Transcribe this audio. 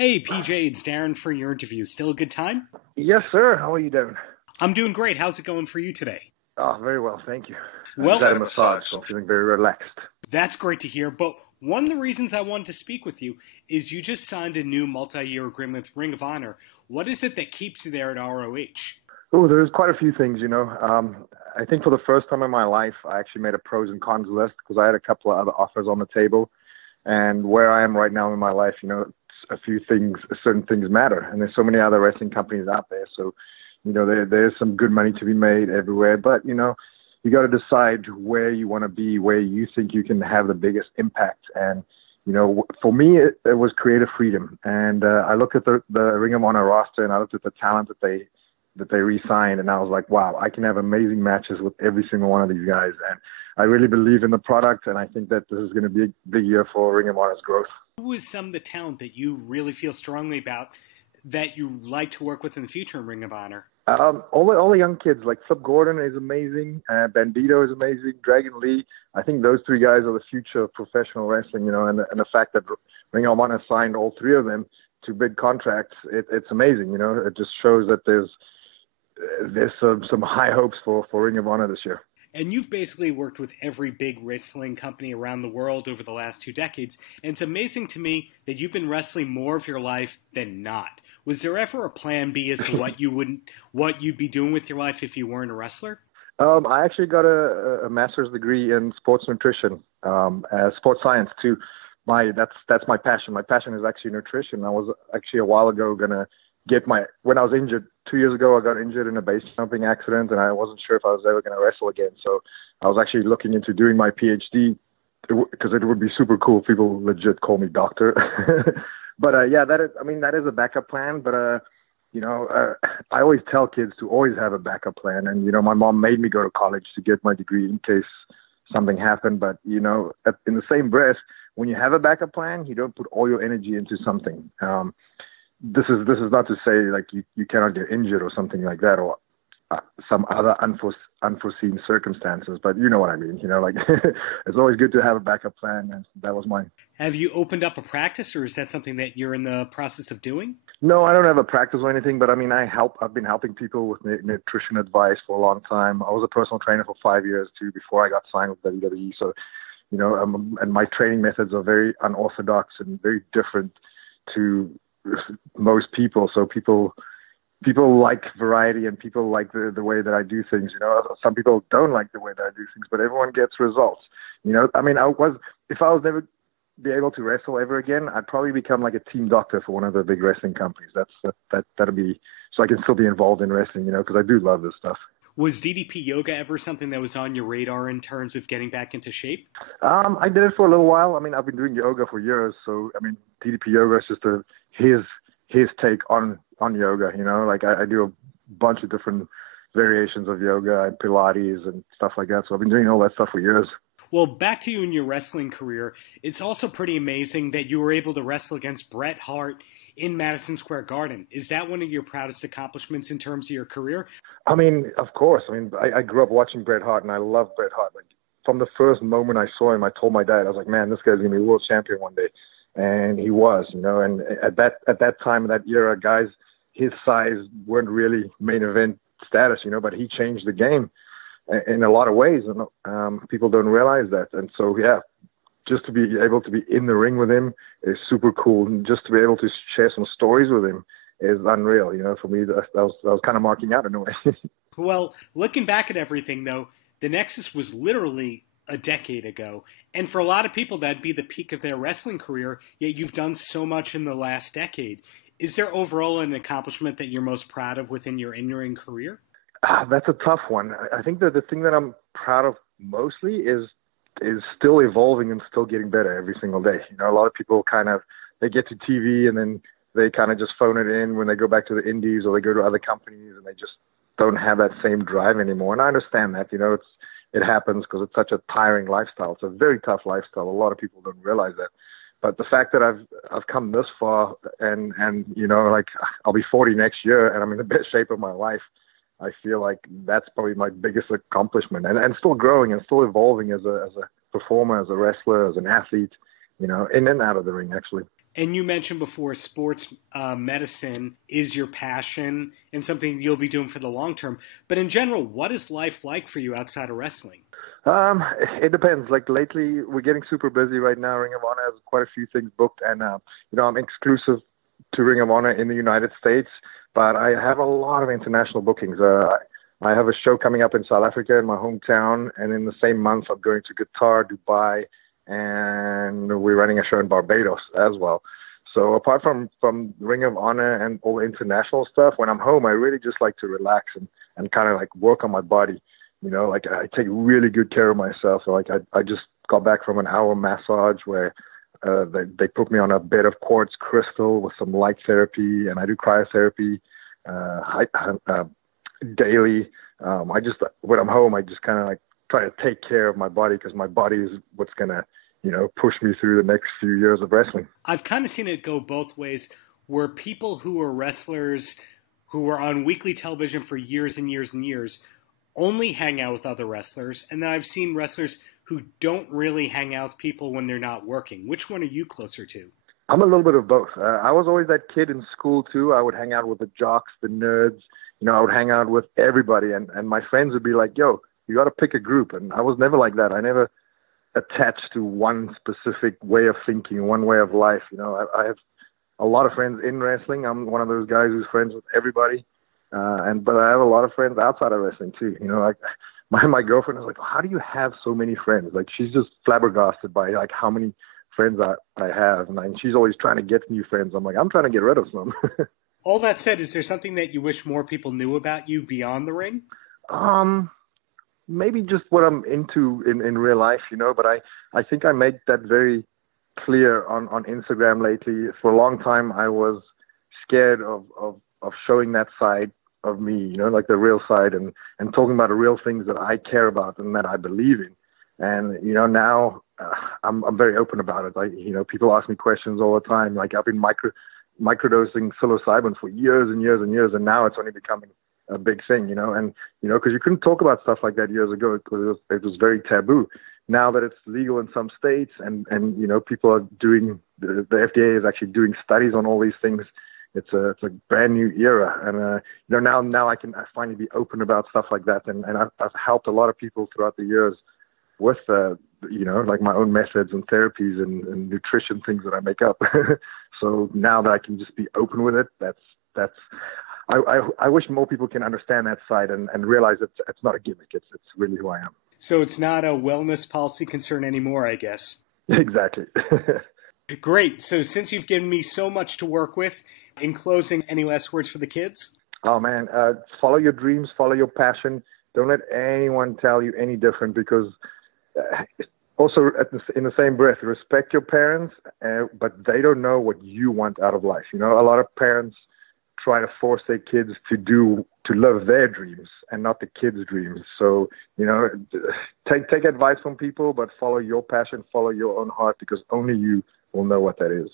Hey, PJ, it's Darren for your interview. Still a good time? Yes, sir. How are you doing? I'm doing great. How's it going for you today? Oh, very well, thank you. I Well, just had a massage, so I'm feeling very relaxed. that's great to hear. But one of the reasons I wanted to speak with you is you just signed a new multi-year agreement with Ring of Honor. What is it that keeps you there at ROH? Oh, there's quite a few things, I think for the first time in my life, I actually made a pros and cons list because I had a couple of other offers on the table. And where I am right now in my life, certain things matter. And there's so many other wrestling companies out there. So, there's some good money to be made everywhere. But, you got to decide where you want to be, where you think you can have the biggest impact. And, for me, it was creative freedom. And I looked at the Ring of Honor roster and I looked at the talent that they re-signed, and I was like, wow, I can have amazing matches with every single one of these guys. And I really believe in the product, and I think that this is going to be a big year for Ring of Honor's growth. Who is some of the talent that you really feel strongly about that you like to work with in the future in Ring of Honor? All the young kids, like Flip Gordon is amazing, Bandito is amazing, Dragon Lee. I think those three guys are the future of professional wrestling, and the fact that Ring of Honor signed all three of them to big contracts, it's amazing. It just shows that there's some high hopes for Ring of Honor this year. And you've basically worked with every big wrestling company around the world over the last 2 decades. And it's amazing to me that you've been wrestling more of your life than not. Was there ever a plan B as to what you'd be doing with your life if you weren't a wrestler? I actually got a master's degree in sports nutrition, sports science too. That's my passion. My passion is actually nutrition. I was actually a while ago gonna when I was injured 2 years ago, I got injured in a base jumping accident, and I wasn't sure if I was ever going to wrestle again. So I was actually looking into doing my PhD because it would be super cool. People legit call me doctor. But that is a backup plan. But I always tell kids to always have a backup plan. And my mom made me go to college to get my degree in case something happened. But in the same breath, when you have a backup plan, you don't put all your energy into something. This is not to say like you cannot get injured or something like that, or some other unforeseen circumstances, but you know what I mean. It's always good to have a backup plan, and that was mine. Have you opened up a practice, or is that something that you're in the process of doing? No, I don't have a practice or anything, but I mean, I've been helping people with nutrition advice for a long time. I was a personal trainer for 5 years too before I got signed with WWE. So, and my training methods are very unorthodox and very different to most people. So people like variety, and people like the way that I do things. Some people don't like the way that I do things, but everyone gets results. If I was never be able to wrestle ever again, I'd probably become like a team doctor for one of the big wrestling companies. That'd be so I can still be involved in wrestling, because I do love this stuff. Was DDP Yoga ever something that was on your radar in terms of getting back into shape? I did it for a little while. I mean, I've been doing yoga for years, so I mean, DDP Yoga is just his take on yoga. I do a bunch of different variations of yoga and Pilates and stuff like that. So I've been doing all that stuff for years. Well, back to you in your wrestling career. It's also pretty amazing that you were able to wrestle against Bret Hart in Madison Square Garden. Is that one of your proudest accomplishments in terms of your career? I mean, of course. I mean, I grew up watching Bret Hart, and I love Bret Hart. Like, from the first moment I saw him, I told my dad, I was like, man, this guy's going to be world champion one day. And he was, and at that time, that era, guys his size weren't really main event status, but he changed the game in a lot of ways, and people don't realize that. And so, yeah, just to be able to be in the ring with him is super cool. And just to be able to share some stories with him is unreal. For me, that was kind of marking out in a way. Well, looking back at everything, though, the Nexus was literally a decade ago. And for a lot of people, that'd be the peak of their wrestling career, yet you've done so much in the last decade. Is there overall an accomplishment that you're most proud of within your in-ring career? That's a tough one. I think that the thing that I'm proud of mostly is still evolving and still getting better every single day. A lot of people they get to TV and then they kind of just phone it in when they go back to the indies or they go to other companies, and they just don't have that same drive anymore. And I understand that, it happens because it's such a tiring lifestyle. It's a very tough lifestyle. A lot of people don't realize that. But the fact that I've come this far and I'll be 40 next year and I'm in the best shape of my life, I feel like that's probably my biggest accomplishment, and still growing and still evolving as a performer, as a wrestler, as an athlete, in and out of the ring, actually. And you mentioned before sports medicine is your passion and something you'll be doing for the long term. But in general, what is life like for you outside of wrestling? It depends. Like lately, we're getting super busy right now. Ring of Honor has quite a few things booked, and I'm exclusive to Ring of Honor in the United States, but I have a lot of international bookings. I have a show coming up in South Africa in my hometown, and in the same month, I'm going to Qatar, Dubai, and we're running a show in Barbados as well. So apart from Ring of Honor and all the international stuff, when I'm home, I really just like to relax and kind of like work on my body. Like I take really good care of myself. So like I just got back from an hour massage where they put me on a bed of quartz crystal with some light therapy, and I do cryotherapy daily. When I'm home, I just kind of like try to take care of my body, because my body is what's going to, push me through the next few years of wrestling. I've kind of seen it go both ways, where people who are wrestlers who are on weekly television for years and years and years only hang out with other wrestlers. And then I've seen wrestlers who don't really hang out with people when they're not working. Which one are you closer to? I'm a little bit of both. I was always that kid in school too. I would hang out with the jocks, the nerds. I would hang out with everybody. And my friends would be like, yo, you got to pick a group. And I was never like that. I never attached to one specific way of thinking, one way of life. I have a lot of friends in wrestling. I'm one of those guys who's friends with everybody. But I have a lot of friends outside of wrestling too. Like my girlfriend is like, how do you have so many friends? Like, she's just flabbergasted by like how many friends I have. And she's always trying to get new friends. I'm like, I'm trying to get rid of some. All that said, is there something that you wish more people knew about you beyond the ring? Maybe just what I'm into in real life, but I think I made that very clear on Instagram lately. For a long time, I was scared of showing that side of me, like the real side, and talking about the real things that I care about and that I believe in. And, now I'm very open about it. Like, people ask me questions all the time. Like, I've been microdosing psilocybin for years and years and years, and now it's only becoming a big thing, and, because you couldn't talk about stuff like that years ago because it was very taboo. Now that it's legal in some states and people are doing, the FDA is actually doing studies on all these things. It's a brand new era. And, now I can finally be open about stuff like that. And I've helped a lot of people throughout the years with, like my own methods and therapies and nutrition things that I make up. So now that I can just be open with it, I wish more people can understand that side and realize it's not a gimmick. It's really who I am. So it's not a wellness policy concern anymore, I guess. Exactly. Great. So since you've given me so much to work with, in closing, any last words for the kids? Oh, man. Follow your dreams. Follow your passion. Don't let anyone tell you any different, because also in the same breath, respect your parents, but they don't know what you want out of life. A lot of parents try to force their kids to live their dreams and not the kids' dreams. So, take advice from people, but follow your passion, follow your own heart, because only you will know what that is.